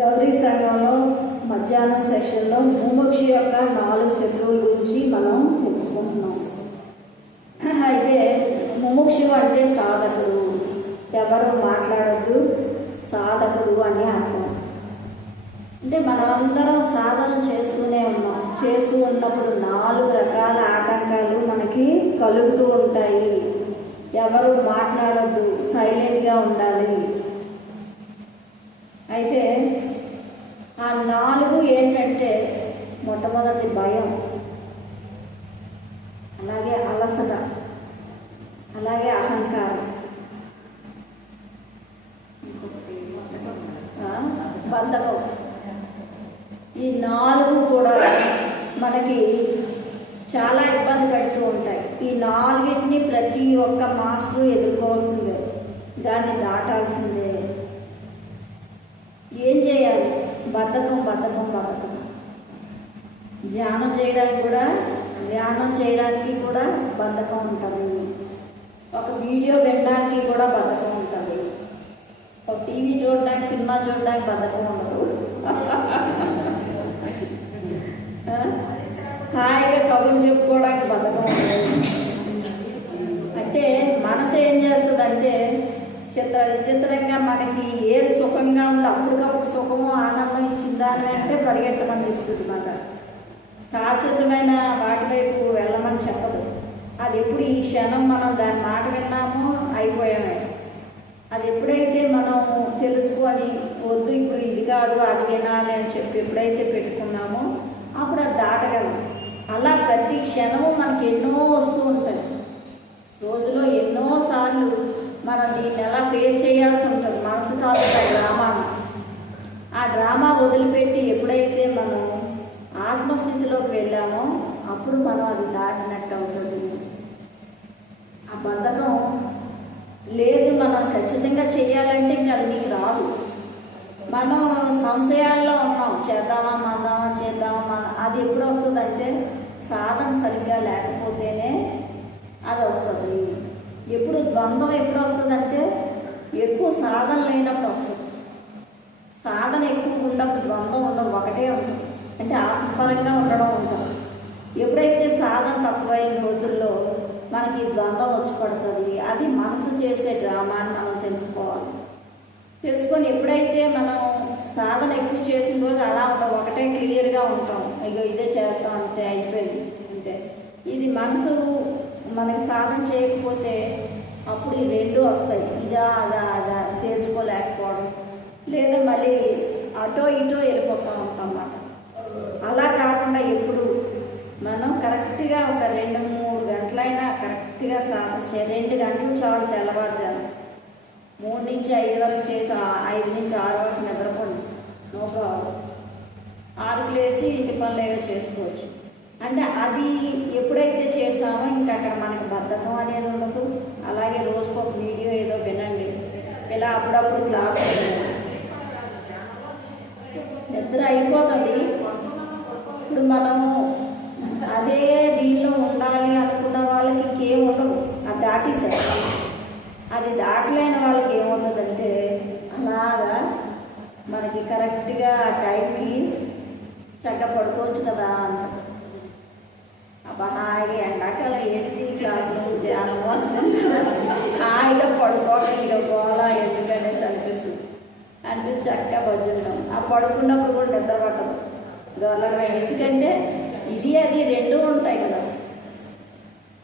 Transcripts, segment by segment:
గౌరీ సంఘంలో మధ్యాహ్నం సెషన్లో ముముక్షు యొక్క 4 శత్రువుల గురించి మనం తెలుసుకుంటున్నాం. అయితే ముముక్షు అంటే సాధకుడు, ఎవరు మాట్లాడద్దు, సాధకుడు అని అర్థం. అంటే మనమందరం సాధన చేస్తూనే ఉన్నాం. చేస్తూ ఉన్నప్పుడు 4 రకాల ఆటంకాలు మనకి కలుగుతూ ఉంటాయి. ఎవరు మాట్లాడద్దు, సైలెంట్గా ఉండాలి. అయితే ఆ 4 ఏంటంటే మొట్టమొదటి భయం, అలాగే అలసట, అలాగే అహంకారం, బద్ధకం. ఈ 4 కూడా మనకి చాలా ఇబ్బంది పెడుతూ ఉంటాయి. ఈ 4టిని ప్రతి ఒక్క మాస్టర్ ఎదుర్కోవాల్సిందే, దాన్ని దాటాల్సిందే. ఏం చేయాలి? బద్ధకం. ధ్యానం చేయడానికి కూడా బద్ధకం ఉంటుంది. ఒక వీడియో వినడానికి కూడా బద్ధకం ఉంటుంది. ఒక టీవీ చూడడానికి, సినిమా చూడడానికి బద్ధకం ఉండదు. హాయిగా కబుర్లు చెప్పుకోవడానికి బద్ధకం ఉండదు. అంటే మనసు ఏం చేస్తుందంటే విచిత్రంగా మనకి ఏది సుఖంగా ఉందో అప్పటికప్పుడు సుఖము ఆనందం ఇచ్చిందని అంటే పరిగెట్టమని చెప్తుంది. మాట శాశ్వతమైన వాటి వైపు వెళ్ళమని చెప్పదు. అది ఎప్పుడు ఈ క్షణం మనం దాని మాట విన్నామో అయిపోయామే. అది ఎప్పుడైతే మనం తెలుసుకొని వద్దు ఇప్పుడు ఇది కాదు అది వినాలి అని చెప్పి ఎప్పుడైతే పెట్టుకున్నామో అప్పుడు అది దాటగలం. అలా ప్రతి క్షణము మనకి ఎన్నో వస్తూ ఉంటాయి. రోజులో ఎన్నోసార్లు మనం దీన్ని ఎలా ఫేస్ చేయాల్సి ఉంటుంది. మనసు కాదు డ్రామాను. ఆ డ్రామా వదిలిపెట్టి ఎప్పుడైతే మనం ఆత్మస్థితిలోకి వెళ్ళామో అప్పుడు మనం అది దాటినట్టు అవుతుంది. ఆ బద్ధకం లేదు, మనం ఖచ్చితంగా చేయాలంటే ఇంకా అది నీకు రాదు. మనం సంశయాల్లో ఉన్నాం, చేద్దామా అది ఎప్పుడు వస్తుందంటే సాధన సరిగ్గా లేకపోతేనే అది వస్తుంది. ఎప్పుడు ద్వంద్వం ఎప్పుడు వస్తుందంటే ఎక్కువ సాధన లేనప్పుడు వస్తుంది. సాధన ఎక్కువ ఉన్నప్పుడు ద్వంద్వం ఉండదు, ఒకటే ఉంటుంది. అంటే ఆత్మపరంగా ఉండడం ఉంటుంది. ఎప్పుడైతే సాధన తక్కువైన రోజుల్లో మనకి ద్వంద్వం వచ్చి పడుతుంది. అది మనసు చేసే డ్రామా అని మనం తెలుసుకొని ఎప్పుడైతే మనం సాధన ఎక్కువ చేసిన రోజు అలా ఉంటాం, ఒకటే క్లియర్గా ఉంటాం. ఇగో ఇదే చేస్తాం, అంతే అయిపోయింది అంతే. ఇది మనసు మనకి సాధన చేయకపోతే అప్పుడు ఈ 2 వస్తాయి, ఇదా అదా తేల్చుకోలేకపోవడం, లేదా మళ్ళీ అటో ఇటో వెళ్ళిపోతూ ఉంటాం అన్నమాట. అలా కాకుండా ఎప్పుడు మనం కరెక్ట్గా ఒక 2-3 గంటలైనా కరెక్ట్గా సాధన చేయాలి. 2 గంటలు చాలు తెల్లవారుజాను. 3 నుంచి 5 వరకు చేసి 5 నుంచి 6 వరకు నిద్రపోండి, నో ప్రాబ్లం. 6కి లేచి ఇంటి పనులు ఏవో చేసుకోవచ్చు. అంటే అది ఎప్పుడైతే చేసామో ఇంకా అక్కడ మనకి బద్ధకం అనేది ఉండదు. అలాగే రోజుకు ఒక వీడియో ఏదో వినండి, ఇలా అప్పుడప్పుడు క్లాస్ నిద్ర అయిపోతుంది. ఇప్పుడు మనం అదే దీనిలో ఉండాలి అనుకున్న వాళ్ళకి ఇంకేం ఉండదు, అది దాటేసారు. అది దాటలేని వాళ్ళకి ఏముంటుందంటే అలాగా మనకి కరెక్ట్గా టైంకి చక్కగా పడుకోవచ్చు కదా అంట. అబ్బా హాయిగా ఎండాకాలం ఏంటి క్లాసులు ధ్యానము అనుకుంటున్నారు. హాయిగా పడుకోవడం ఇక గోళ ఎందుకనేసి అనిపిస్తుంది చక్కగా బజ్జుంటాం. ఆ పడుకున్నప్పుడు కూడా నిద్ర పట్టదు గోళగా. ఎందుకంటే ఇది అది 2 ఉంటాయి కదా.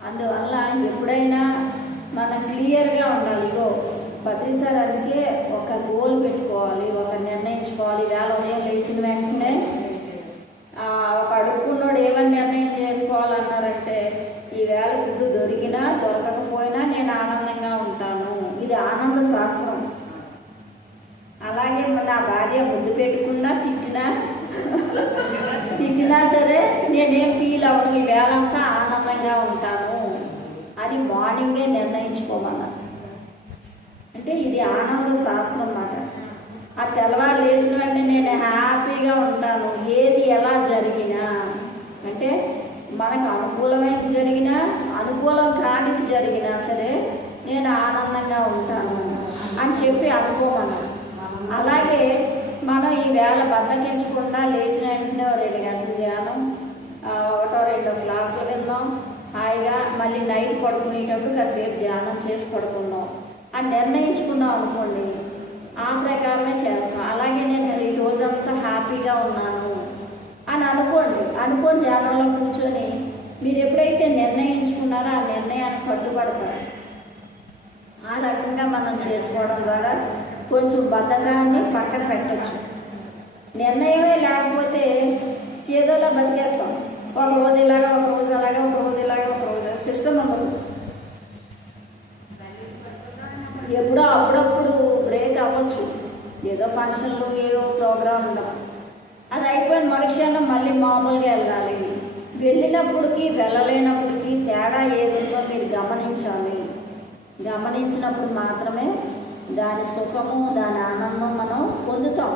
అందువల్ల ఎప్పుడైనా మనం క్లియర్గా ఉండాలి. ఇగో ప్రతిసారి అందుకే ఒక గోల్ పెట్టుకోవాలి, ఒక నిర్ణయించుకోవాలి. వేళ ఉదయం లేచిన వెంటనే ఒక అడుక్కున్నోడు ఏమని నిర్ణయం చేసుకోవాలన్నారంటే ఈవేళ ఫుడ్ దొరికినా దొరకకపోయినా నేను ఆనందంగా ఉంటాను. ఇది ఆనంద శాస్త్రం. అలాగే నా భార్య ముద్దు పెట్టుకున్నా తిట్టినా సరే నేనేం ఫీల్ అవ్వను, ఈ వేళంతా ఆనందంగా ఉంటాను. అది మార్నింగే నిర్ణయించుకోమన్నా. అంటే ఇది ఆనంద శాస్త్రం అన్నమాట. ఆ తెల్లవారు లేచిన వెంటనే నేను హ్యాపీగా ఉంటాను. ఏది ఎలా జరిగినా, అంటే మనకు అనుకూలమైనది జరిగినా అనుకూలం కానిది జరిగినా సరే నేను ఆనందంగా ఉంటాను అని చెప్పి అనుకోమన్నా. అలాగే మనం ఈవేళ బద్దకించకుండా లేచిన వెంటనే 2 గంటలు ధ్యానం, 1-2 క్లాసులు విందాం, హాయిగా మళ్ళీ నైట్ పడుకునేటప్పుడు కాసేపు ధ్యానం చేసి పడుకుందాం అని నిర్ణయించుకున్నాం అనుకోండి, ఆ ప్రకారమే చేస్తాం. అలాగే నేను ఈ రోజంతా హ్యాపీగా ఉన్నాను అని అనుకోని ధ్యానంలో కూర్చొని మీరు ఎప్పుడైతే నిర్ణయించుకున్నారో ఆ నిర్ణయాన్ని పట్టుబడతారు. ఆ రకంగా మనం చేసుకోవడం ద్వారా కొంచెం బద్ధకాన్ని పక్కన పెట్టచ్చు. నిర్ణయమే లేకపోతే ఏదోలా బతికేస్తాం. ఒక రోజు ఇలాగా, ఒక రోజు అలాగా, ఒక రోజు ఇలాగా, ఒక రోజు సిస్టమ్ ఉండదు. ఎప్పుడో అప్పుడప్పుడు బ్రేక్ అవ్వచ్చు, ఏదో ఫంక్షన్లు ఏదో ప్రోగ్రామ్ ఉండవు. అది అయిపోయిన మరుక్షణం మళ్ళీ మామూలుగా వెళ్ళాలి. వెళ్ళినప్పటికీ వెళ్ళలేనప్పటికీ తేడా ఏదో మీరు గమనించాలి. గమనించినప్పుడు మాత్రమే దాని సుఖము, దాని ఆనందం మనం పొందుతాం.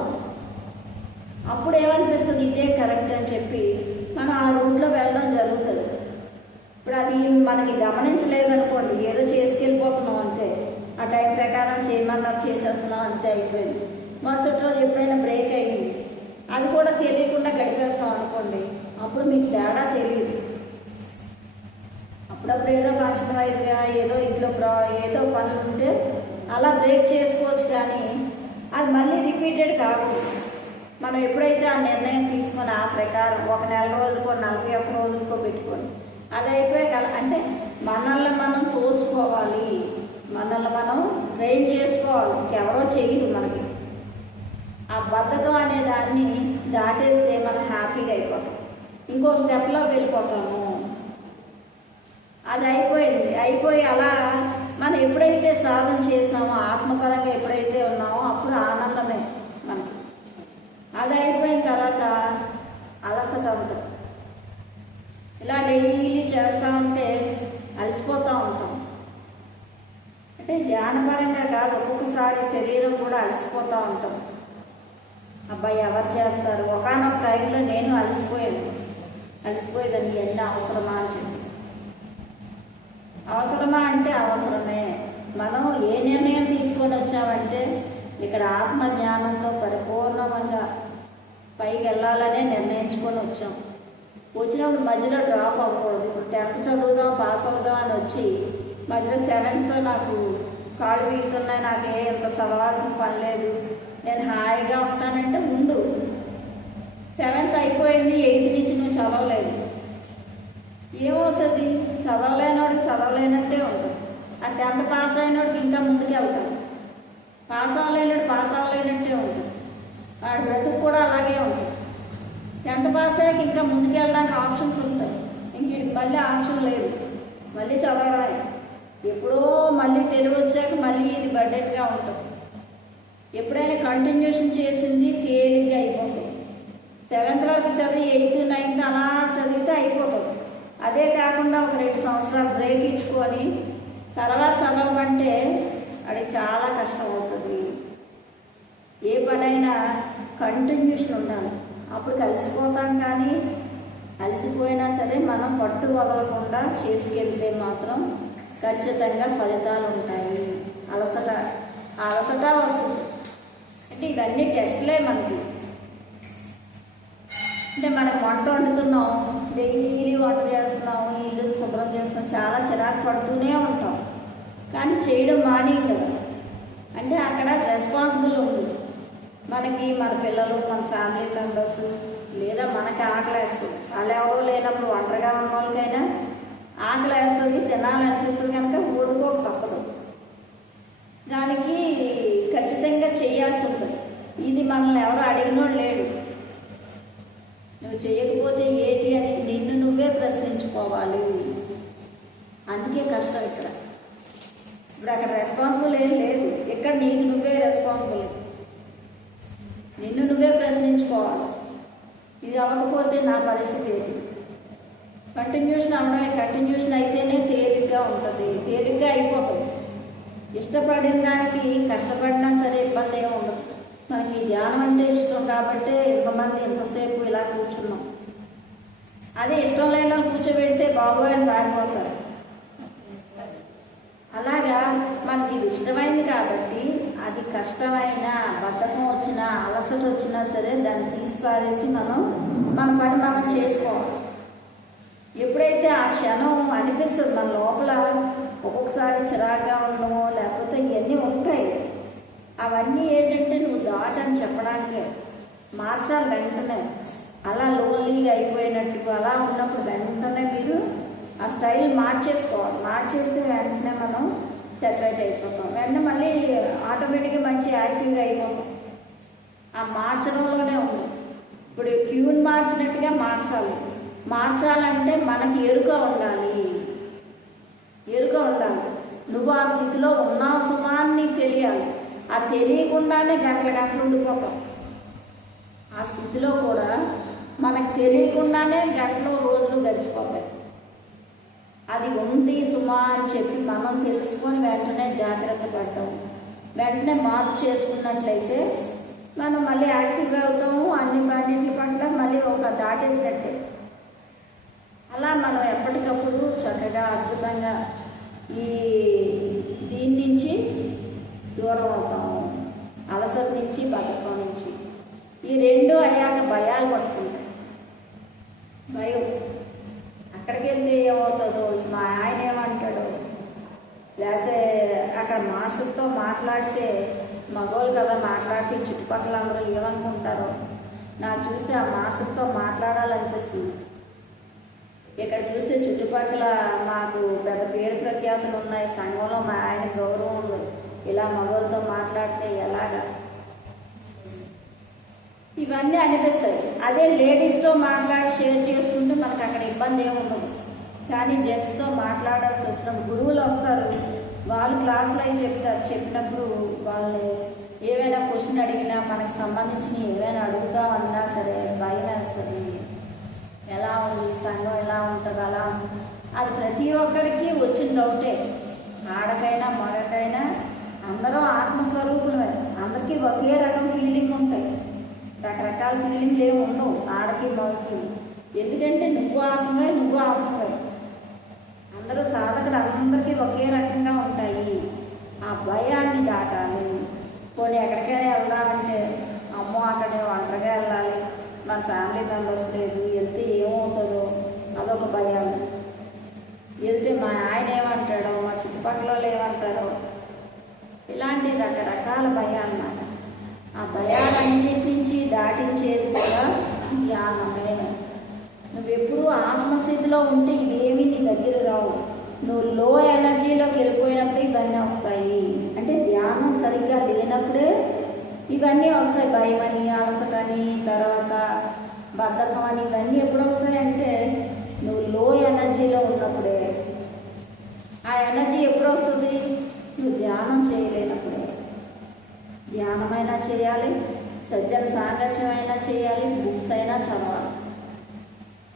అప్పుడు ఏమనిపిస్తుంది, ఇదే కరెక్ట్ అని చెప్పి మనం ఆ రూట్లో వెళ్ళడం జరుగుతుంది. ఇప్పుడు అది మనకి గమనించలేదనుకోండి, ఏదో చేసుకెళ్ళిపోతున్నాం అంతే, ఆ టైం ప్రకారం చేయమన్నారు చేసేస్తున్నాం అంతే, అయిపోయింది. మరుసటి రోజు ఎప్పుడైనా బ్రేక్ అయ్యింది, అది కూడా తెలియకుండా గడిపేస్తాం అనుకోండి, అప్పుడు మీకు తేడా తెలియదు. అప్పుడప్పుడు ఏదో ఫంక్షన్ వైజ్గా ఏదో ఇంట్లో ఏదో పనులు ఉంటే అలా బ్రేక్ చేసుకోవచ్చు, కానీ అది మళ్ళీ రిపీటెడ్ కాకూడదు. మనం ఎప్పుడైతే ఆ నిర్ణయం తీసుకొని ఆ ప్రకారం 1 నెల రోజులకో 41 రోజులకో పెట్టుకొని అది అయిపోయాక అంటే మనల్ని మనం తోసుకోవాలి, మనల్ని మనం ట్రైన్ చేసుకోవాలి. ఎవరో చేయరు మనకి. ఆ బద్ధకం అనే దాన్ని దాటేస్తే మనం హ్యాపీగా అయిపోతాం, ఇంకో స్టెప్లో వెళ్ళిపోతాము. అది అయిపోయి అలా మనం ఎప్పుడైతే సాధన చేసామో, ఆత్మపరంగా ఎప్పుడైతే ఉన్నామో అప్పుడు ఆనందమే మనకి. అది అయిపోయిన తర్వాత అలసట ఉంటుంది. ఇలా డైలీ చేస్తూ ఉంటే అలసిపోతూ ఉంటాం. అంటే ధ్యానపరంగా కాదు, ఒక్కొక్కసారి శరీరం కూడా అలసిపోతూ ఉంటాం. అబ్బాయి ఎవరు చేస్తారు, ఒకానొక టైంలో నేను అలసిపోయేదాన్ని ఎన్ని అవసరమా అని చెప్పి. అవసరమా అంటే అవసరమే. మనం ఏ నిర్ణయం తీసుకొని వచ్చామంటే ఇక్కడ ఆత్మజ్ఞానంతో పరిపూర్ణంగా పైకి వెళ్ళాలనే నిర్ణయించుకొని వచ్చాం. వచ్చినప్పుడు మధ్యలో డ్రాప్ అవ్వకూడదు. ఇప్పుడు 10th చదువుదాం, పాస్ అవుదాం అని వచ్చి మధ్యలో 7th నాకు కాళ్ళు వీగుతున్నాయి, నాకే ఎంత చదవాల్సిన పని లేదు, నేను హాయిగా ఉంటానంటే ముందు 7th అయిపోయింది, 8th నుంచి నువ్వు చదవలేదు, ఏమవుతుంది? చదవలేనోడికి చదవలేనట్టే ఉంటుంది. ఆ 10th పాస్ అయినోడికి ఇంకా ముందుకు వెళ్తాడు, పాస్ అవ్వలేనట్టే ఉంటుంది. వాడి బ్రతుకు కూడా అలాగే ఉంటుంది. 10th పాస్ అయ్యాక ఇంకా ముందుకు వెళ్ళడానికి ఆప్షన్స్ ఉంటాయి, ఇంక మళ్ళీ ఆప్షన్ లేదు, మళ్ళీ చదవడమే. ఎప్పుడో మళ్ళీ తెలివి వచ్చాక మళ్ళీ ఇది బడ్జెట్గా ఉంటుంది. ఎప్పుడైనా కంటిన్యూషన్ చేసింది తేలిగ్గా అయిపోతుంది. 7th వరకు చదివి 8th 9th అలా చదివితే అయిపోతుంది. అదే కాకుండా ఒక 2 సంవత్సరాలు బ్రేక్ ఇచ్చుకొని తర్వాత చదవమంటే అది చాలా కష్టం అవుతుంది. ఏ పనైనా కంటిన్యూషన్ ఉండాలి, అప్పుడు కలిసిపోతాం. కానీ అలసిపోయినా సరే మనం పట్టు వదలకుండా చేసుకెళ్తే మాత్రం ఖచ్చితంగా ఫలితాలు ఉంటాయి. అలసట వస్తుంది. అంటే ఇవన్నీ టెస్ట్లే మనకి. అంటే మనం వంట వండుతున్నాం, డైలీ వంట చేస్తున్నాము, ఇల్లు శుభ్రం చేస్తున్నాం, చాలా చిరాకు పడుతూనే ఉంటాం, కానీ చేయడం మానేయం కదా. అంటే అక్కడ రెస్పాన్సిబుల్ ఉంది మనకి. మన పిల్లలు, మన ఫ్యామిలీ మెంబర్స్, లేదా మనకి ఆకలి వేస్తుంది. వాళ్ళు ఎవరో లేనప్పుడు ఒంటరిగా ఉన్న వాళ్ళకైనా ఆకలి వేస్తుంది, తినాలనిపిస్తుంది, కనుక ఓడుకోక తప్పదు. దానికి ఖచ్చితంగా చేయాల్సి ఉంటుంది. ఇది మనల్ని ఎవరు అడిగినోడు లేడు. నువ్వు చేయకపోతే ఏంటి అని నిన్ను నువ్వే ప్రశ్నించుకోవాలి. అందుకే కష్టం ఇక్కడ. ఇప్పుడు అక్కడ రెస్పాన్సిబుల్ ఏం లేదు, ఇక్కడ నీకు నువ్వే రెస్పాన్సిబుల్. నిన్ను నువ్వే ప్రశ్నించుకోవాలి, ఇది అవ్వకపోతే నా పరిస్థితి ఏంటి. కంటిన్యూషన్ అవడమే. కంటిన్యూషన్ అయితేనే తేలిగ్గా ఉంటుంది, తేలిగ్గా అయిపోతుంది. ఇష్టపడిన దానికి కష్టపడినా సరే ఇబ్బంది ఏమి ఉండదు. మనకి ధ్యానం అంటే ఇష్టం కాబట్టి ఎంతమంది ఎంతసేపు ఇలా కూర్చున్నాం. అదే ఇష్టం లేని వాళ్ళు కూర్చోబెడితే బాబోయ్ అని పారిపోతారు. అలాగా మనకి ఇది ఇష్టమైంది కాబట్టి అది కష్టమైనా బద్ధకం వచ్చినా అలసట వచ్చినా సరే దాన్ని తీసి పారేసి మన పని మనం చేసుకోవాలి. ఎప్పుడైతే ఆ క్షణం అనిపిస్తుంది మన లోపల ఒక్కొక్కసారి చిరాగ్గా ఉండడమో లేకపోతే ఇవన్నీ ఉంటాయి, అవన్నీ ఏంటంటే నువ్వు దాటని చెప్పడానికే. మార్చాలి వెంటనే. అలా లోన్లీగా అయిపోయినట్టు అలా ఉన్నప్పుడు వెంటనే మీరు ఆ స్టైల్ మార్చేసుకోవాలి. మార్చేస్తే వెంటనే మనం సెటరేట్ అయిపోతాం. వెంటనే మళ్ళీ ఆటోమేటిక్గా మంచి యాక్టివ్గా అయిపోతాం. ఆ మార్చడంలోనే ఉంది. ఇప్పుడు ట్యూన్ మార్చినట్టుగా మార్చాలి. మార్చాలంటే మనకి ఎరుక ఉండాలి. నువ్వు ఆ స్థితిలో ఉన్నావు సుమాన్ని తెలియాలి. ఆ తెలియకుండానే గంటలు ఉండిపోతాం. ఆ స్థితిలో కూడా మనకు తెలియకుండానే గంటలు రోజులు గడిచిపోతాయి. అది ఉంది సుమా అని చెప్పి మనం తెలుసుకొని వెంటనే జాగ్రత్త పడటం, వెంటనే మార్పు చేసుకున్నట్లయితే మనం మళ్ళీ యాక్టివ్గా అవుతాము. అన్నింటి పట్ల మళ్ళీ ఒక దాటేసినట్టే. అలా మనం ఎప్పటికప్పుడు చక్కగా అద్భుతంగా దీని నుంచి దూరం అవుతాము. అలసట నుంచి బద్ధకం నుంచి. ఈ రెండు అయ్యాక భయాలు పడుతుంటాయి. భయం అక్కడికి వెళ్తే ఏమవుతుందో, మా ఆయన ఏమంటాడో, లేకపోతే అక్కడ మాస్టర్తో మాట్లాడితే మగవాళ్ళు కదా మాట్లాడితే చుట్టుపక్కల అందరూ ఏమనుకుంటారో, నాకు చూస్తే ఆ మాస్టర్తో మాట్లాడాలనిపిస్తుంది. ఇక్కడ చూస్తే చుట్టుపక్కల మాకు పెద్ద పేరు ప్రఖ్యాతులు ఉన్నాయి, సంఘంలో మా ఆయన గౌరవం ఉంది, ఇలా మగవాళ్ళతో మాట్లాడితే ఎలాగా, ఇవన్నీ అనిపిస్తాయి. అదే లేడీస్తో మాట్లాడి షేర్ చేసుకుంటే మనకు అక్కడ ఇబ్బంది ఏముండదు. కానీ జెంట్స్తో మాట్లాడాల్సి వచ్చినప్పుడు గురువులు వస్తారు, వాళ్ళు క్లాసులు అవి చెప్తారు. చెప్పినప్పుడు వాళ్ళు ఏవైనా క్వశ్చన్ అడిగినా మనకు సంబంధించిన ఏవైనా అడుగుతామన్నా సరే భయం వేస్తుంది. ఎలా ఉంది సంఘం, ఎలా ఉంటుంది, అలా అది ప్రతి ఒక్కరికి వచ్చిన డౌటే. ఆడకైనా మగకైనా అందరం ఆత్మస్వరూపులమే. అందరికీ ఒకే రకం ఫీలింగ్ ఉంటాయి. రకరకాల ఫీలింగ్లు ఏమి ఉండవు ఆడకి మగకి. ఎందుకంటే నువ్వు ఆత్మవే. అందరూ సాధకుడు అందరికీ ఒకే రకంగా ఉంటాయి. ఆ భయాన్ని దాటాలి. పోనీ ఎక్కడికైనా వెళ్దామంటే అమ్మో అక్కడ ఒంటరిగా వెళ్ళాలి, మన ఫ్యామిలీ మెంబర్స్ లేదు, వెళ్తే ఏమవుతుందో అదొక భయం. వెళ్తే మా ఆయన ఏమంటాడో, మా చుట్టుపక్కల వాళ్ళు ఏమంటారో, ఇలాంటి రకరకాల భయాలు అన్నమాట. ఆ భయాలన్నిటి నుంచి దాటించేది కూడా ధ్యానమే. నువ్వెప్పుడు ఆత్మస్థితిలో ఉంటే ఇవేమీ నీ దగ్గర రావు. నువ్వు లో ఎనర్జీలోకి వెళ్ళిపోయినప్పుడు ఇవన్నీ వస్తాయి. అంటే ధ్యానం సరిగ్గా లేనప్పుడే ఇవన్నీ వస్తాయి. భయమని, అలసటని, తర్వాత బద్ధకం అని, ఇవన్నీ ఎప్పుడు వస్తాయంటే నువ్వు లో ఎనర్జీలో ఉన్నప్పుడే. ఆ ఎనర్జీ ఎప్పుడు వస్తుంది? నువ్వు ధ్యానం చేయలేనప్పుడే. ధ్యానమైనా చేయాలి, సజ్జన సాంగత్యమైనా చేయాలి, బుక్స్ అయినా చదవాలి.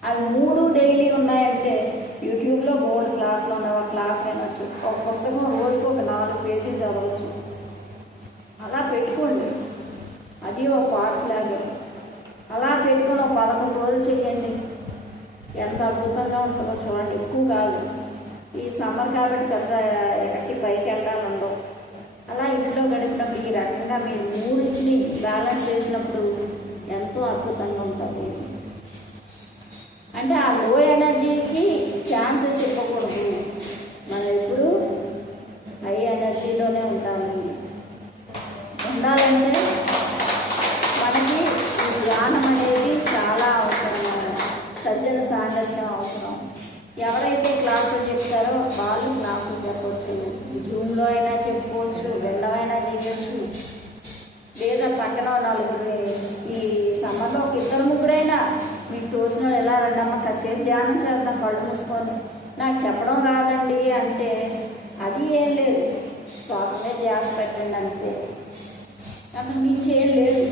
అవి 3 డైలీ ఉన్నాయంటే యూట్యూబ్లో బోర్డు క్లాసులు ఉన్నాయి, ఒక క్లాస్ వినొచ్చు. ఒక పుస్తకం రోజుకు ఒక 4 పేజీలు చదవచ్చు. అలా పెట్టుకోండి. అది ఒక పార్ట్ లాగే అలా పెట్టుకొని ఒక 11 రోజులు చేయండి. ఎంత అద్భుతంగా ఉంటుందో చూడండి. ఎక్కువ కాదు, ఈ సమ్మర్ కాబట్టి పెద్ద ఎక్కడికి పైకి వెళ్ళాలి ఉండవు. అలా ఇంట్లో గడిపినప్పుడు ఈ రకంగా మీరు 3ని బ్యాలెన్స్ చేసినప్పుడు ఎంతో అద్భుతంగా ఉంటుంది. అంటే ఆ లో ఎనర్జీకి ఛాన్సెస్ ఇవ్వకూడదు. మనం ఎప్పుడు హై ఎనర్జీలోనే ఉండాలంటే మనకి ఈ ధ్యానం అనేది చాలా అవసరం. సజ్జన సాంగత్యం అవసరం. ఎవరైతే క్లాసులు చెప్తారో వాళ్ళు క్లాసులు చెప్పవచ్చు. జూమ్లో అయినా చెప్పుకోవచ్చు, వెళ్ళమైనా చేయొచ్చు. లేదా పక్కన 4 ఈ సమ్మర్లో ఒక 2-3 మీకు తోచిన ఎలా రండమ్మా కాసేపు ధ్యానం చేద్దాం కళ్ళు మూసుకొని, నాకు చెప్పడం రాదండి అంటే అది ఏం లేదు, శ్వాసమే ధ్యాస పెట్టండి అంతే. అక్కడ మీ చేయలేదు.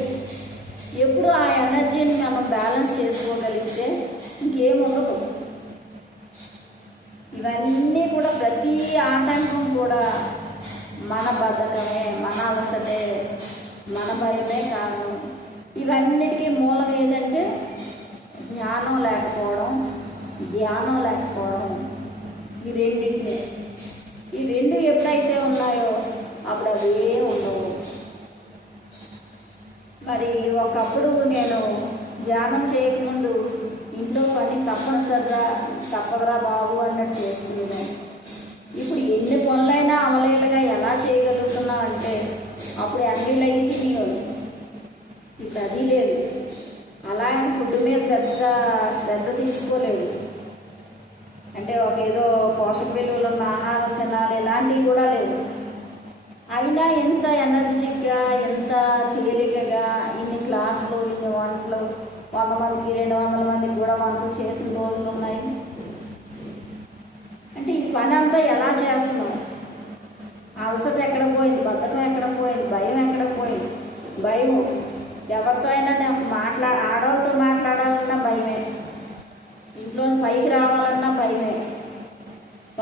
ఎప్పుడు ఆ ఎనర్జీని మనం బ్యాలెన్స్ చేసుకోగలిగితే ఇంకేముండదు. ఇవన్నీ కూడా ప్రతి ఆటంకం కూడా మన బద్ధకమే, మన అలసటే, మన భయమే కారణం. ఇవన్నిటికీ మూలం ఏదంటే జ్ఞానం లేకపోవడం, ధ్యానం లేకపోవడం. ఈ 2 ఎప్పుడైతే ఉన్నాయో అప్పుడు అవే ఉండవు. మరి ఒకప్పుడు నేను ధ్యానం చేయకముందు ఇంట్లో పని తప్పదురా బాబు అన్నట్టు చేసుకునేదాన్ని. ఇప్పుడు ఎన్ని పనులైనా అవలేలుగా ఎలా చేయగలుగుతున్నాం అంటే అప్పుడు అన్ని లైన్ తినేవాళ్ళు, ఇప్పుడు అది లేదు. అలాంటి ఫుడ్ మీద పెద్ద శ్రద్ధ తీసుకోలేదు. అంటే ఒక ఏదో పోషక విలువలు ఉన్న ఆహారం తినాలి ఇలాంటివి కూడా లేదు. అయినా ఎంత ఎనర్జెటిక్గా ఎంత తేలికగా ఇన్ని క్లాసులు ఇన్ని వంటలు 100 మందికి 200 మందికి కూడా వంటలు చేసిన రోజులు ఉన్నాయి. అంటే ఈ పని అంతా ఎలా చేస్తున్నాం? అలసట ఎక్కడ పోయింది, బద్ధకం ఎక్కడ పోయింది, భయం ఎక్కడ పోయింది? భయం ఎవరితో అయినా ఆడవాళ్ళతో మాట్లాడాలన్నా భయమే, ఇంట్లో పైకి రావాలన్నా భయమే.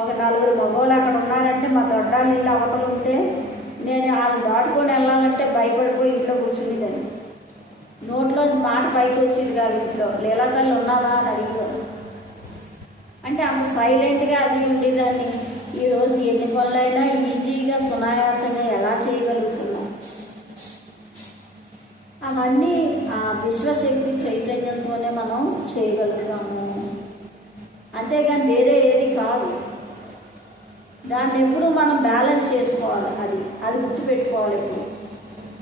ఒక 4 మగవాళ్ళు అక్కడ ఉన్నారంటే మా దొడ్డాలు ఇల్లు అవతలు ఉంటే నేను వాళ్ళు దాటుకొని వెళ్ళాలంటే భయపడిపోయి ఇంట్లో కూర్చునేదాన్ని. నోట్లోంచి మాట బయట వచ్చేది కాదు. ఇంట్లో లీలాతల్లి ఉన్నారా అని అడిగేవారు. అంటే అంత సైలెంట్గా అది ఉండేదాన్ని. ఈరోజు ఎన్ని పనులైనా ఈజీగా సునాయాసంగా ఎలా చేయగలుగుతున్నాం? అవన్నీ ఆ విశ్వశక్తి చైతన్యంతోనే మనం చేయగలుగుతాము, అంతేగాని వేరే ఏది కాదు. దాన్ని ఎప్పుడు మనం బ్యాలెన్స్ చేసుకోవాలి. అది గుర్తుపెట్టుకోవాలి. ఎప్పుడు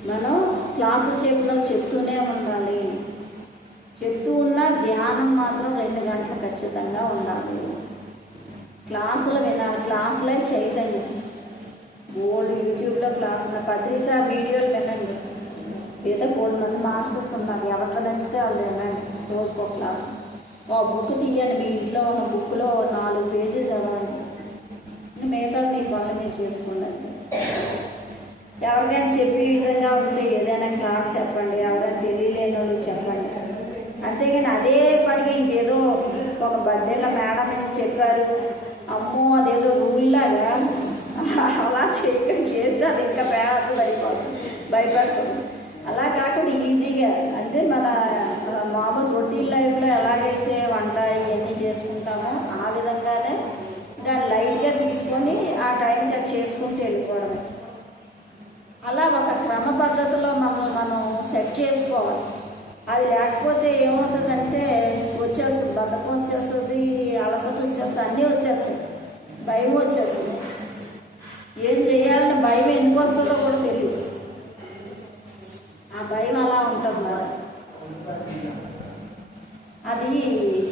మనం క్లాసులు చెప్తూనే ఉండాలి. చెప్తూ ఉన్న ధ్యానం మాత్రం 2 గంటలు ఖచ్చితంగా ఉండాలి. క్లాసులు వినాలి. క్లాసులే చైతన్యం. బోల్డ్ యూట్యూబ్లో క్లాసులు 10 సార్లు వీడియోలు వినండి. ఏదో 3 మంది మాస్టర్స్ ఉన్నారు. ఎవరికి నచ్చితే వాళ్ళు వినండి. రోజుకో క్లాసు. బుక్ తీయండి. మీ ఇంట్లో ఉన్న బుక్లో 4 పేజీలు చదవండి. మిగతా మీ పనులు మీరు చేసుకున్నారు. ఎవరికైనా చెప్పే విధంగా ఉంటే ఏదైనా క్లాస్ చెప్పండి. ఎవరైనా తెలియలేని వాళ్ళు చెప్పండి. అంతేగాని అదే పనిగా ఇదేదో ఒక బర్త్డేలో మేడం అని చెప్పారు, అమ్మో అదేదో రూల్లాగా అలా చేస్తే అది ఇంకా భయపడుతుంది. అలా కాకుండా ఈజీగా అంటే మన మామూలు రొటీన్ లైఫ్లో ఎలాగైతే వంట ఇవన్నీ చేసుకుంటామో ఆ విధంగానే దాన్ని లైట్గా తీసుకొని ఆ టైంకి అది చేసుకుంటూ వెళ్ళిపోవడమే. అలా ఒక క్రమ పద్ధతిలో మనం సెట్ చేసుకోవాలి. అది లేకపోతే ఏమవుతుందంటే వచ్చేస్తుంది, బద్ధకం వచ్చేస్తుంది, అలసట వచ్చేస్తుంది, అన్నీ వచ్చేస్తాయి, భయం వచ్చేస్తుంది. ఏం చేయాలని భయం ఎందుకు వస్తుందో కూడా తెలియదు. ఆ భయం అలా ఉంటుంది. అది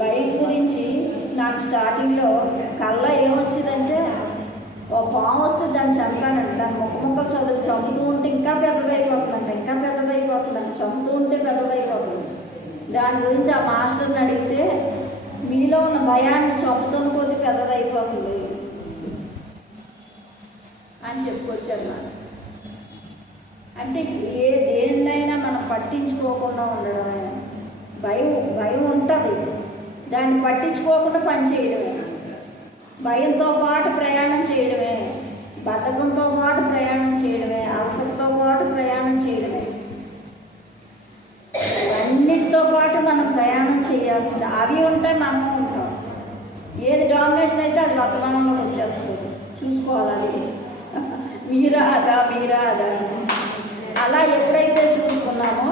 భయం గురించి నాకు స్టార్టింగ్లో కళ్ళ ఏమొచ్చిందంటే ఓ పాము వస్తే దాన్ని చంపానండి. దాన్ని ముక్కలు చంపుతూ ఉంటే ఇంకా పెద్దదైపోతుందంట, చంపుతూ ఉంటే పెద్దదైపోతుంది. దాని గురించి ఆ మాస్టర్ని అడిగితే మీలో ఉన్న భయాన్ని చంపుతున్న కొద్ది పెద్దదైపోతుంది అని చెప్పుకొచ్చారు నాకు. అంటే దేన్నైనా మనం పట్టించుకోకుండా ఉండడమే. భయం ఉంటుంది, దాన్ని పట్టించుకోకుండా పని చేయడమే. భయంతో పాటు ప్రయాణం చేయడమే, బద్ధకంతో పాటు ప్రయాణం చేయడమే, అలసటతో పాటు ప్రయాణం చేయడమే. అన్నిటితో పాటు మనం ప్రయాణం చేయాల్సింది. అవి ఉంటే మనము ఉంటాం. ఏది డామినేషన్ అయితే అది వర్తమానంలో వచ్చేస్తుంది. చూసుకోవాలి. మీరా అదా అలా ఎప్పుడైతే చూసుకున్నామో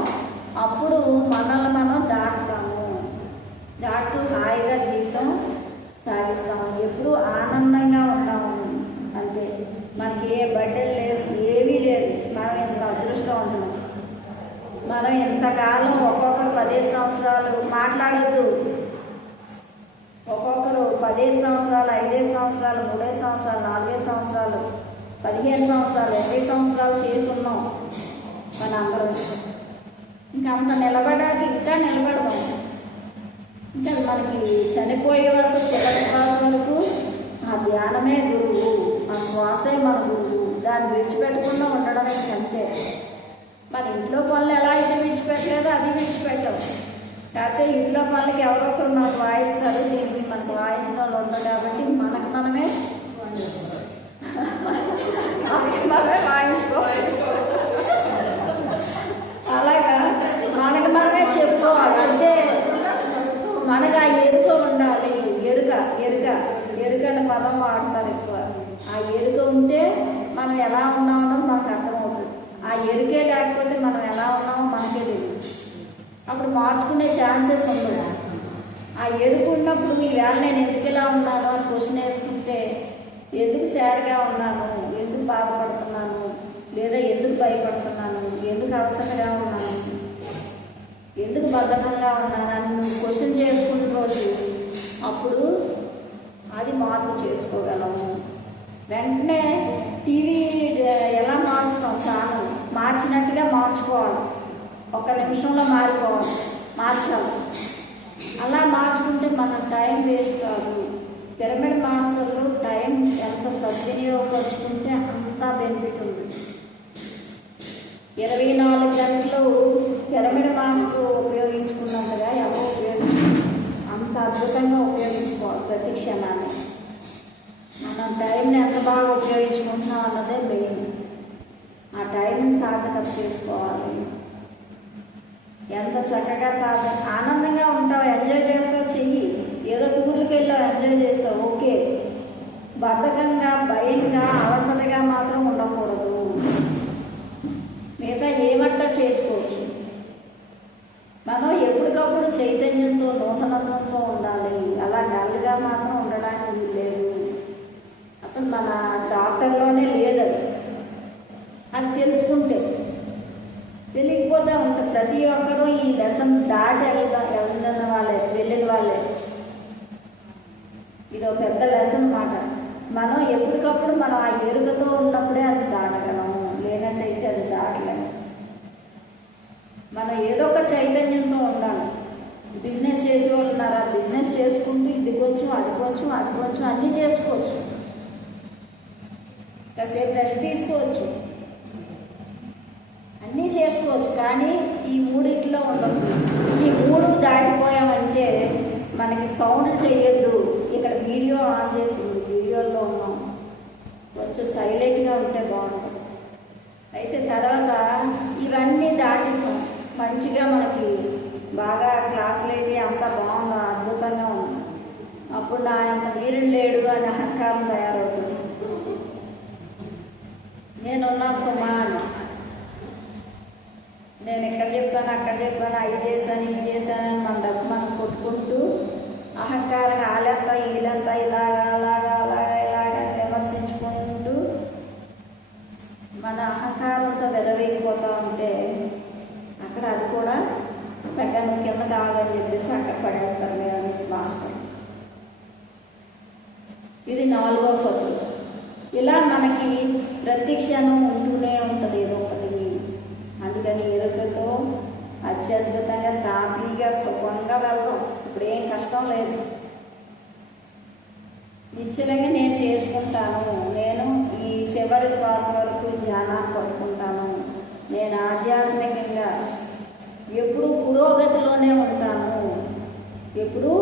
అప్పుడు మనల్ని మనం దాటుతూ హాయిగా జీవితం సాగిస్తాము. ఎప్పుడు ఆనందంగా ఉంటాము. అంతే. మనకి ఏ బడ్డలు లేదు, ఏమీ లేదు. మనం ఎంత అదృష్టవంతులం. మనం ఎంతకాలం ఒక్కొక్కరు 15 సంవత్సరాలు మాట్లాడద్దు. ఒక్కొక్కరు 15 సంవత్సరాలు, 5 సంవత్సరాలు, 3 సంవత్సరాలు, 4 సంవత్సరాలు, 15 సంవత్సరాలు, 20 సంవత్సరాలు చేసి ఉన్నాం మన అందరం. ఇంకా అంత నిలబడడానికి ఇంకా నిలబడదాం. ఇంకా మనకి చనిపోయే వరకు, చివరి శ్వాస వరకు ఆ ధ్యానమే గురువు, ఆ శ్వాసే మన గురువు. దాన్ని విడిచిపెట్టకుండా ఉండడమే. అంతే. మన ఇంట్లో పనులు ఎలా అయితే విడిచిపెట్టలేదో అది విడిచిపెట్టాం. కాకపోతే ఇంట్లో పనులకి ఎవరో ఒకరు మనకు వాయిస్తారు. దీనికి మనకు వాయించిన వాళ్ళు ఉండరు కాబట్టి మనమే వాయించుకోవాలి. అలాగా మనమే చెప్పుకోవాలి. అంటే మనకు ఆ ఎరుక ఉండాలి. ఎరుక అనే పదం వాడతారు ఎక్కువ. ఆ ఎరుక ఉంటే మనం ఎలా ఉన్నామో మనకు అర్థమవుతుంది. ఆ ఎరుకే లేకపోతే మనం ఎలా ఉన్నామో మనకే మార్చుకునే ఛాన్సెస్ ఉన్నాయి. ఆ ఎరుపు ఉన్నప్పుడు ఈవేళ నేను ఎందుకు ఇలా ఉన్నాను అని క్వశ్చన్ వేసుకుంటే ఎందుకు సాడ్గా ఉన్నాను, ఎందుకు బాధపడుతున్నాను, లేదా ఎందుకు భయపడుతున్నాను, ఎందుకు అవసరంగా ఉన్నాను, ఎందుకు బద్ధకంగా ఉన్నాను అని నువ్వు క్వశ్చన్ చేసుకున్న రోజు అప్పుడు అది మార్పు చేసుకోగలము. వెంటనే టీవీ ఎలా మార్చుతాం, ఛానల్ మార్చినట్టుగా మార్చుకోవాలి, ఒక నిమిషంలో మార్చాలి. అలా మార్చుకుంటే మన టైం వేస్ట్ కాదు. పిరమిడ్ మాస్టర్లు టైం ఎంత సద్వినియోగపరుచుకుంటే అంత బెనిఫిట్ ఉంది. 24 గంటలు పిరమిడ్ మాస్టర్ ఉపయోగించుకున్నంతగా ఎవరు అంత అద్భుతంగా ఉపయోగించుకోవాలి. ప్రతి క్షణాన్ని మనం టైంని ఎంత బాగా ఉపయోగించుకుంటున్నాం అన్నదే మెయిన్. ఆ టైంని సార్థకత చేసుకోవాలి. ఎంత చక్కగా ఆనందంగా ఉంటావు, ఎంజాయ్ చేస్తావు, చెయ్యి. ఏదో టూర్లకు వెళ్ళావు, ఎంజాయ్ చేస్తావు, ఓకే. బద్ధకంగా, భయంగా, అలసటగా మాత్రం ఉండకూడదు. మిగతా ఏమంటా చేసుకోవచ్చు. మనం ఎప్పటికప్పుడు చైతన్యంతో, నూతనత్వంతో ఉండాలి. అలా డల్గా మాత్రం ఉండడానికి లేదు. అసలు మన చాప్టర్లోనే లేదు అది తెలుసుకుంటే. తెలియకపోతే ఉంటుంది. ప్రతి ఒక్కరూ ఈ లెసన్ దాటి వెళ్ళిన వాళ్ళే. ఇది ఒక పెద్ద లెసన్ మాట. మనం ఎప్పటికప్పుడు మనం ఆ ఎరుకతో ఉన్నప్పుడే అది దాటగలము, లేనట్టయితే అది దాటలేము. మనం ఏదో ఒక చైతన్యంతో ఉండాలి. బిజినెస్ చేసే వాళ్ళు ఉన్నారు, ఆ బిజినెస్ చేసుకుంటూ ఇది కొంచెం అది కొంచెం అన్నీ చేసుకోవచ్చు. కాసేపు రెస్ట్ తీసుకోవచ్చు, అన్నీ చేసుకోవచ్చు. కానీ ఈ మూడిట్లో ఉండదు. ఈ మూడు దాటిపోయామంటే మనకి సౌండ్ చేయొద్దు. ఇక్కడ వీడియో ఆన్ చేసి వీడియోలో ఉన్నాం, కొంచెం సైలెంట్గా ఉంటే బాగుంటుంది. అయితే తర్వాత ఇవన్నీ దాటేసాం, మంచిగా మనకి బాగా క్లాసులేటి అంతా బాగుంది, అద్భుతంగా ఉంది. అప్పుడు నా అంత వీరుడు లేడు అని అహంకారం తయారవుతుంది. నేనున్నాను సుమా అని, నేను ఎక్కడ చెప్పాను అక్కడ చెప్పాను, అది చేశాను ఇది చేశానని మన డబ్బు మనం కొట్టుకుంటూ అహంకారంగా ఆలంతా వీళ్ళంతా ఇలాగా విమర్శించుకుంటూ మన అహంకారంతో వెదవైపోతూ ఉంటే అక్కడ అది కూడా చక్కగా కింద కావాలని చెప్పేసి అక్కడ పడేస్తారు మీద నుంచి మాస్టర్. ఇది 4వ సత్తు. ఇలా మనకి ప్రతి క్షణం ఉంటూనే ఉంటుంది ఏదో ఒకటి. అందుకని ఎరుకతో అత్యద్భుతంగా తాపీగా సుఖంగా వెళ్దాం. ఇప్పుడు ఏం కష్టం లేదు. నిశ్చలంగా నేను చేసుకుంటాను, నేను ఈ చివరి శ్వాస వరకు ధ్యానాన్ని పడుకుంటాను, నేను ఆధ్యాత్మికంగా ఎప్పుడూ పురోగతిలోనే ఉంటాను, ఎప్పుడూ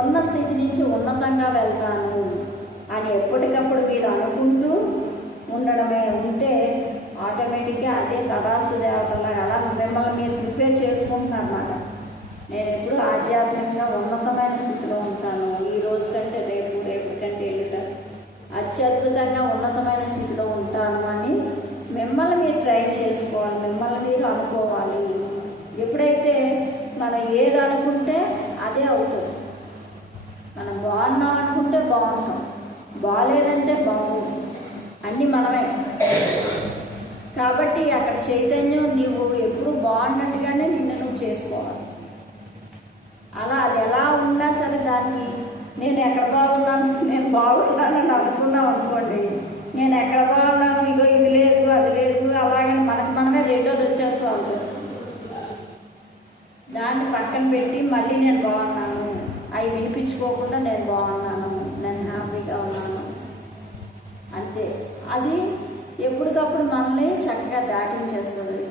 ఉన్న స్థితి నుంచి ఉన్నతంగా వెళ్తాను అని ఎప్పటికప్పుడు మీరు అనుకుంటూ ఉండడమే ఉంటే ఆటోమేటిక్గా అదే తదాస్తు దేవతలాగా అలా మిమ్మల్ని మీరు ప్రిపేర్ చేసుకుంటున్నారు అన్నమాట. నేను ఎప్పుడు ఆధ్యాత్మికంగా ఉన్నతమైన స్థితిలో ఉంటాను, ఈ రోజు కంటే రేపు, రేపు కంటే ఎల్లుట అత్యద్భుతంగా ఉన్నతమైన స్థితిలో ఉంటాను అని మిమ్మల్ని మీరు ట్రైన్ చేసుకోవాలి, మిమ్మల్ని మీరు అనుకోవాలి. ఎప్పుడైతే మనం ఏది అనుకుంటే అదే అవుతుంది. మనం బాగున్నాం అనుకుంటే బాగుంటాం, బాగాలేదంటే బాగుంది, అన్నీ మనమే. కాబట్టి అక్కడ చైతన్యం నీవు ఎప్పుడు బాగున్నట్టుగానే నిన్ను నువ్వు చేసుకోవాలి. అలా అది ఎలా ఉన్నా సరే దాన్ని నేను ఎక్కడ బాగున్నాను, నేను బాగున్నానని అనుకున్నాం అనుకోండి, నేను ఎక్కడ బాగున్నాను, ఇగో ఇది లేదు అది లేదు, అలాగని మనమే రెండోది వచ్చేస్తాం. దాన్ని పక్కన పెట్టి మళ్ళీ నేను బాగున్నాను, అవి వినిపించుకోకుండా నేను బాగున్నాను, నేను హ్యాపీగా ఉన్నాను అంతే. అది ఎప్పటికప్పుడు మనల్ని చక్కగా దాటించేస్తుంది.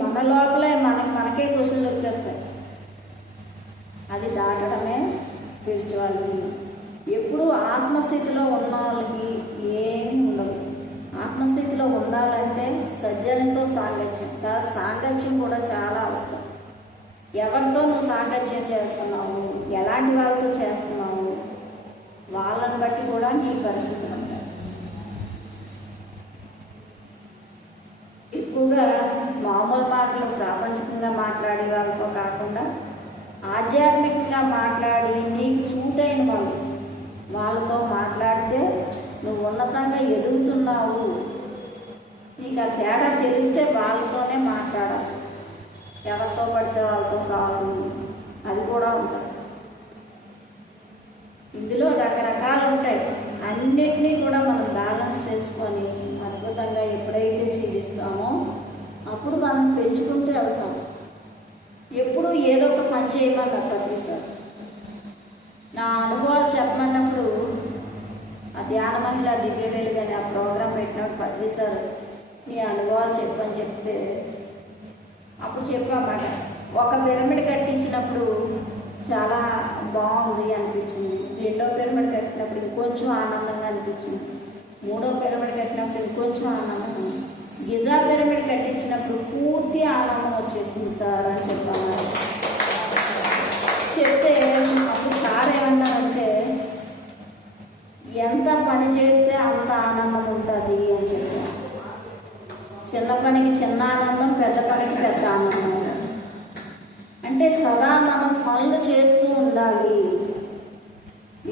మన లోపలే మనకే క్వశ్చన్లు వచ్చేస్తాయి. అది దాటడమే స్పిరిచువాలిటీ. ఎప్పుడు ఆత్మస్థితిలో ఉన్న వాళ్ళకి ఏమీ ఉండదు. ఆత్మస్థితిలో ఉండాలంటే సజ్జనంతో సాంగత్యం కాదు, సాంగత్యం కూడా చాలా అవసరం. ఎవరితో నువ్వు సాంగత్యం చేస్తున్నావు, ఎలాంటి వాళ్ళతో చేస్తున్నావు, వాళ్ళని బట్టి కూడా నీ పరిస్థితులు ఉంటాయి. ఎక్కువగా మామూలు మాటలు ప్రాపంచికంగా మాట్లాడే వాళ్ళతో కాకుండా ఆధ్యాత్మికంగా మాట్లాడి నీకు సూట్ అయిన వాళ్ళతో మాట్లాడితే నువ్వు ఉన్నతంగా ఎదుగుతున్నావు. నీకు ఆ తేడా తెలిస్తే వాళ్ళతోనే మాట్లాడాలి, ఎవరితో పడితే వాళ్ళతో కాదు. అది కూడా ఉంటుంది. ఇందులో రకరకాలు ఉంటాయి. అన్నిటినీ కూడా మనం బ్యాలెన్స్ చేసుకొని అద్భుతంగా ఎప్పుడైతే జీవిస్తామో అప్పుడు మనం పెంచుకుంటూ వెళ్తాం. ఎప్పుడు ఏదో ఒక పని చేయమన్నారు ప్రతిసారి. నా అనుభవాలు చెప్పమన్నప్పుడు ఆ ధ్యాన మహిళ దివ్యవేలు కానీ ఆ ప్రోగ్రాం పెట్టినప్పుడు ప్రతిసారి నీ అనుభవాలు చెప్పని చెప్తే అప్పుడు చెప్పామాట. ఒక పిరమిడ్ కట్టించినప్పుడు చాలా బాగుంది అనిపించింది. రెండో పిరమిడ్ కట్టినప్పుడు ఇంకొంచెం ఆనందంగా అనిపించింది. మూడో పిరమిడ్ కట్టినప్పుడు ఇంకొంచెం ఆనందంగా, గిజా పిరమిడ్ కట్టించినప్పుడు పూర్తి ఆనందం వచ్చేసింది సార్ అని చెప్పాను. చెప్తే అప్పుడు సార్ ఏమన్నారంటే ఎంత పని చేస్తే అంత ఆనందం ఉంటుంది అని చెప్పాను. చిన్న పనికి చిన్న ఆనందం, పెద్ద పనికి పెద్ద ఆనందం. అంటే సదా మనం పనులు చేస్తూ ఉండాలి,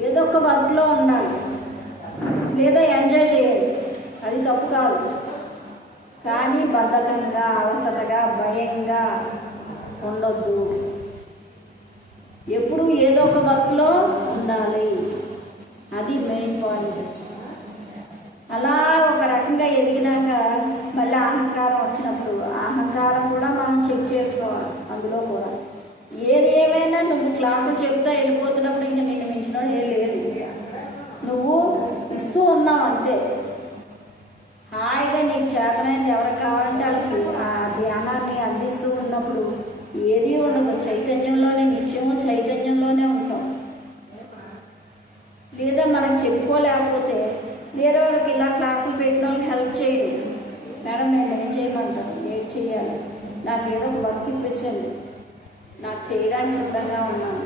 ఏదో ఒక వర్క్లో ఉండాలి, లేదా ఎంజాయ్ చేయాలి, అది తప్పు కాదు. కానీ బద్ధకంగా, అలసటగా, భయంగా ఉండొద్దు. ఎప్పుడు ఏదో ఒక వర్క్లో ఉండాలి, అది మెయిన్ పాయింట్. అలా ఒక రకంగా ఎదిగినాక మళ్ళీ అహంకారం వచ్చినప్పుడు అహంకారం కూడా మనం చెక్ చేసుకోవాలి. అందులో కూడా ఏది ఏమైనా నువ్వు క్లాసులు చెప్తా వెళ్ళిపోతున్నప్పుడు ఇంకా నేను మించిన లేదు, నువ్వు ఇస్తూ ఉన్నావు అంతే. హాయిగా నీకు చేతనైంది ఎవరికి కావాలంటే వాళ్ళకి ఆ ధ్యానాన్ని అందిస్తూ ఉన్నప్పుడు ఏది ఉండదు, చైతన్యంలోనే, నిత్యము చైతన్యంలోనే ఉంటాం. లేదా మనం చెప్పుకోలేకపోతే వేరే వాళ్ళకి ఇలా క్లాసులు పెట్టిన వాళ్ళకి హెల్ప్ చేయండి. మేడం నేను ఏం చేయమంటాను, ఏం చేయాలి, నాకు ఏదో వర్క్ ఇప్పించండి, నాకు చేయడానికి సిద్ధంగా ఉన్నాను.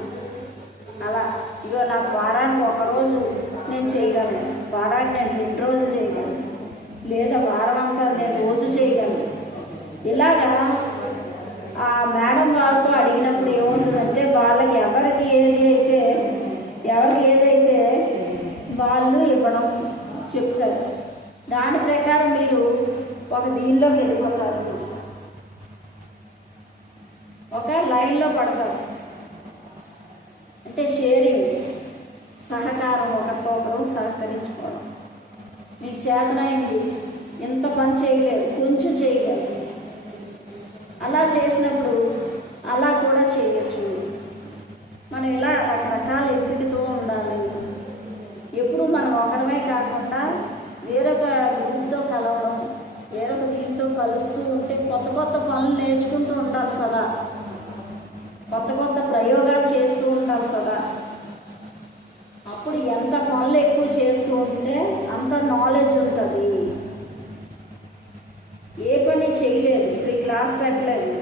అలా ఇగో నాకు వారానికి ఒకరోజు నేను చేయగలను, వారానికి నేను 2 రోజులు చేయగలను, లేదా వారం అంతా నేను రోజు చేయగలను. ఇలాగా ఆ మేడం వాళ్ళతో అడిగినప్పుడు ఏమవుతుందంటే వాళ్ళకి ఎవరికి ఏదైతే వాళ్ళు ఇవ్వడం చెప్తారు. దాని ప్రకారం మీరు ఒక దీనిలోకి వెళ్ళిపోతారు, ఒక లైన్లో పడతారు. అంటే షేరింగ్, సహకారం, ఒకరితో ఒకరు సహకరించుకోవడం. మీకు చేతనైంది, ఎంత పని చేయలేదు, కొంచెం చేయలేదు, అలా చేసినప్పుడు అలా కూడా చేయొచ్చు. మనం ఇలా రకరకాల ఎంపికతో ఉండాలి. ఎప్పుడు మనం ఒకరమే కాకుండా వేరొక దీంతో కలవడం, వేరొక దీంతో కలుస్తూ ఉంటే కొత్త కొత్త పనులు నేర్చుకుంటూ ఉండాలి సదా, కొత్త కొత్త ప్రయోగాలు చేస్తూ ఉండాలి సదా. అప్పుడు ఎంత పనులు ఎక్కువ చేస్తూ ఉంటే అంత నాలెడ్జ్ ఉంటుంది. ఏ పని చేయలేదు, ఇక్కడ క్లాస్ పెట్టలేదు,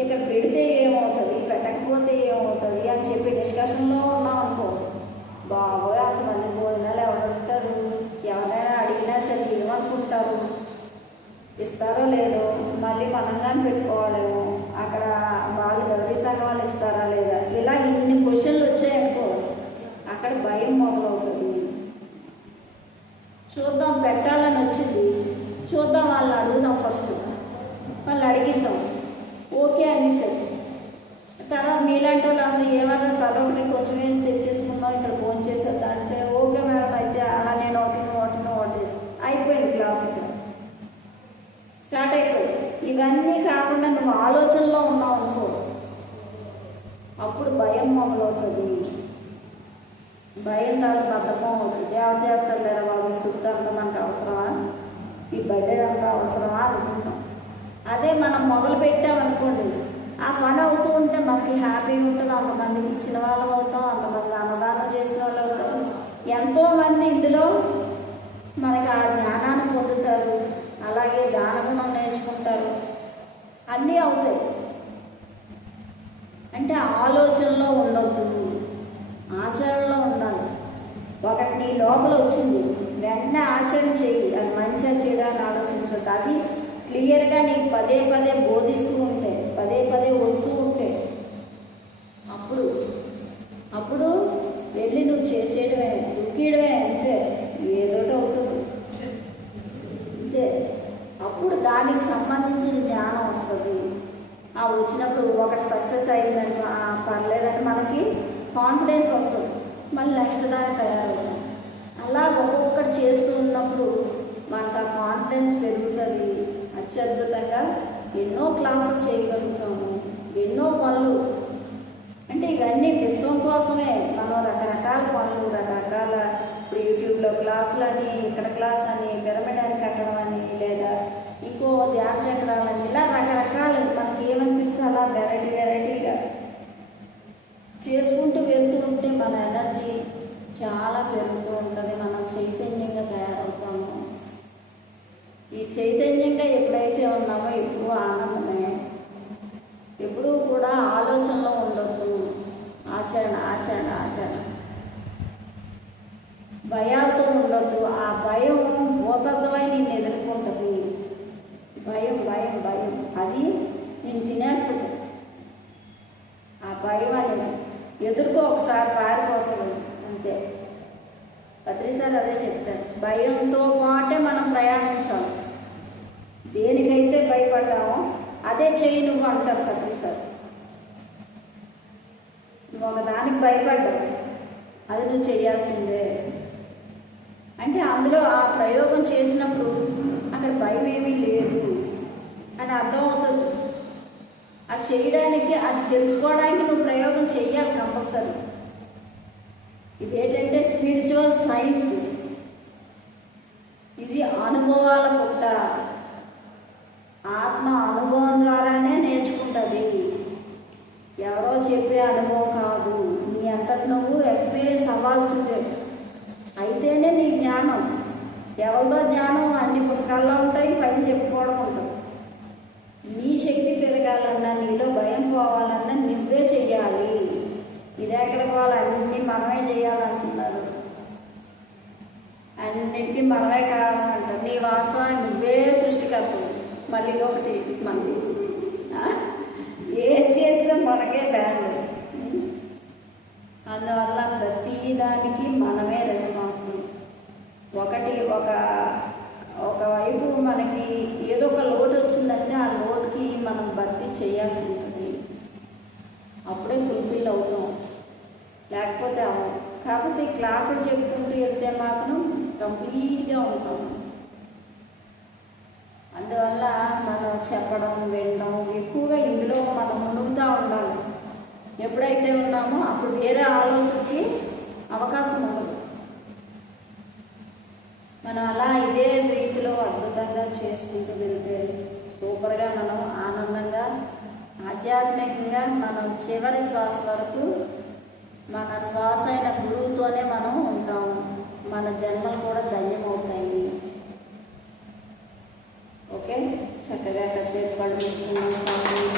ఇక్కడ పెడితే ఏమవుతుంది, పెట్టకపోతే ఏమవుతుంది అని చెప్పి డిస్కషన్లో ఉన్నాం అనుకో, బాబోయ్ అంతమంది భోజనాలు ఎవరు ఉంటారు, ఎవరైనా అడిగినా సరే ఏమనుకుంటారు, ఇస్తారో లేదో, మళ్ళీ మనం కానీ పెట్టుకోవాలేమో, అక్కడ వాళ్ళు గౌరీ సంఘం వాళ్ళు ఇస్తారా లేదా, ఇలా ఇన్ని క్వశ్చన్లు వచ్చాయనుకో అక్కడ భయం మొదలవుతుంది. చూద్దాం, పెట్టాలని వచ్చింది, చూద్దాం, వాళ్ళని అడుగుదాం, ఫస్ట్ వాళ్ళు అడిగిస్తాం, ఓకే అనేసారు. తర్వాత మీలాంటి వాళ్ళు అందరూ ఏమన్నా తలొకటి కొంచెం వేసి తెచ్చేసుకుందాం, ఇక్కడ ఫోన్ చేసేద్దా అంటే ఓకే మేడం, అయితే అలా నేను ఒకటి అయిపోయింది. క్లాస్ ఇక్కడ స్టార్ట్ అయిపోయింది. ఇవన్నీ కాకుండా నువ్వు ఆలోచనలో ఉన్నావు అనుకో, అప్పుడు భయం మొదలవుతుంది. భయం తర్వాత బద్ధకం అవుతుంది. ఎవరు చేస్తారు లేదా బాబు, శుద్ధి అంతా మనకు అవసరమా, ఈ బడ్జెట్ అంతా అవసరమా అనుకుంటాం. అదే మనం మొదలు పెట్టామనుకోండి, ఆ పని అవుతూ ఉంటే మనకి హ్యాపీగా ఉంటుంది. అంతమందికి ఇచ్చిన వాళ్ళం అవుతాం, అంతమంది అన్నదానం చేసిన వాళ్ళు అవుతారు. ఎంతోమంది ఇందులో మనకి ఆ జ్ఞానాన్ని పొందుతారు, అలాగే దానగుణం నేర్చుకుంటారు, అన్నీ అవుతాయి. అంటే ఆలోచనలో ఉండొద్దు, ఆచరణలో ఉండాలి. ఒకటి లోపల వచ్చింది, వెంటనే ఆచరణ చేయి, అది మంచిగా చేయడానికి ఆలోచించొద్దు. అది క్లియర్గా నీకు పదే పదే బోధిస్తూ ఉంటే, పదే పదే వస్తూ ఉంటే, అప్పుడు అప్పుడు వెళ్ళి నువ్వు చేసేయడమే, దుఃఖీయడమే, అంతే. ఏదోటి అవుతుంది అంతే. అప్పుడు దానికి సంబంధించిన జ్ఞానం వస్తుంది. ఆ వచ్చినప్పుడు ఒకటి సక్సెస్ అయిందని పర్లేదని మనకి కాన్ఫిడెన్స్ వస్తుంది. మళ్ళీ నెక్స్ట్ దాకా తయారవుతాం. అలా ఒక్కొక్కటి చేస్తూ ఉన్నప్పుడు మనకు ఆ కాన్ఫిడెన్స్ పెరుగుతుంది. అత్యద్భుతంగా ఎన్నో క్లాసులు చేయగలుగుతాము, ఎన్నో పనులు. అంటే ఇవన్నీ విశ్వం కోసమే. మనం రకరకాల పనులు, రకరకాల ఇప్పుడు యూట్యూబ్లో క్లాసులని, ఇక్కడ క్లాస్ అని, పిరమిడ్ అని కట్టడం అని, లేదా ఇంకో ధ్యాన చక్రాలని, ఇలా రకరకాలు మనకి ఏమనిపిస్తే అలా వెరైటీగా చేసుకుంటూ వెళ్తూ ఉంటే మన ఎనర్జీ చాలా పెరుగుతూ ఉంటుంది. మనం చైతన్యంగా తయారవుతాము. ఈ చైతన్యంగా ఎప్పుడైతే ఉన్నామో ఎప్పుడూ ఆనందమే, ఎప్పుడూ కూడా ఆలోచనలో ఉండొద్దు. ఆచరణ ఆచరణ ఆచరణ. భయాలతో ఉండొద్దు. ఆ భయం భూతత్వమై నిన్ను ఎదుర్కొంటుంది. భయం భయం భయం అది నేను తినేస్తుంది. ఆ భయం అనేది ఎదుర్కో, ఒకసారి పారిపోతుంది అంతే. పత్రిసారి అదే చెప్తారు, భయంతో పాటే మనం ప్రయాణించాలి. దేనికైతే భయపడ్డామో అదే చెయ్యి నువ్వు అంటారు పత్రిసారి. నువ్వు ఒకదానికి భయపడ్డావు, అది నువ్వు చేయాల్సిందే అంటే అందులో ఆ ప్రయోగం చేసినప్పుడు అక్కడ భయం ఏమీ లేదు అని అర్థమవుతుంది. అది చేయడానికి, అది తెలుసుకోవడానికి నువ్వు ప్రయోగం చెయ్యాలి కంపల్సరీ. ఇదేంటంటే స్పిరిచువల్ సైన్స్. ఇది అనుభవాల పుట్ట. ఆత్మ అనుభవం ద్వారానే నేర్చుకుంటుంది. ఎవరో చెప్పే అనుభవం కాదు. నీ అంతటి నువ్వు ఎక్స్పీరియన్స్ అవ్వాల్సిందే. అయితేనే నీ జ్ఞానం. ఎవరిదో జ్ఞానం అన్ని పుస్తకాల్లో ఉంటాయి, పైన చెప్పుకోవడం ఉంటుంది. నీ శక్తి పెరగాలన్నా, నీలో భయం పోవాలన్నా నువ్వే చెయ్యాలి. ఇదే ఎక్కడికి వాళ్ళు అన్నీ మనమే చేయాలనుకున్నారు. అన్నిటికీ మనమే కారణం అంటారు. నీ వాస్తవాన్ని నువ్వే సృష్టికర్తవు. మళ్ళీ ఒకటి మళ్ళీ ఏం చేస్తే మనకే బ్యాండ్. అందువల్ల ప్రతి దానికి మనమే రెస్పాన్సిబుల్. ఒకవైపు మనకి ఏదో ఒక లోటు వచ్చిందంటే ఆ లోటుకి మనం భర్తీ చేయాల్సి ఉంటుంది. అప్పుడే ఫుల్ఫిల్ అవుతాం, లేకపోతే అవ్వం. కాకపోతే క్లాసులు చెప్పుకుంటూ వెళ్తే మాత్రం కంప్లీట్గా ఉంటాం. అందువల్ల మనం చెప్పడం, వినడం ఎక్కువగా ఇందులో మనం మునుగుతూ ఉండాలి. ఎప్పుడైతే ఉన్నామో అప్పుడు వేరే ఆలోచనకి అవకాశం ఉండదు. మనం అలా ఇదే రీతిలో అద్భుతంగా చేసుకుంటూ వెళ్తే సూపర్గా మనం ఆనందంగా ఆధ్యాత్మికంగా మనం చివరి శ్వాస వరకు మన శ్వాస అయిన గురువుతోనే మనం ఉంటాము. మన జన్మలు కూడా ధన్యమవుతాయి. ఓకే, చక్కగా కాసేపు కళ్ళు మూసుకున్నాం.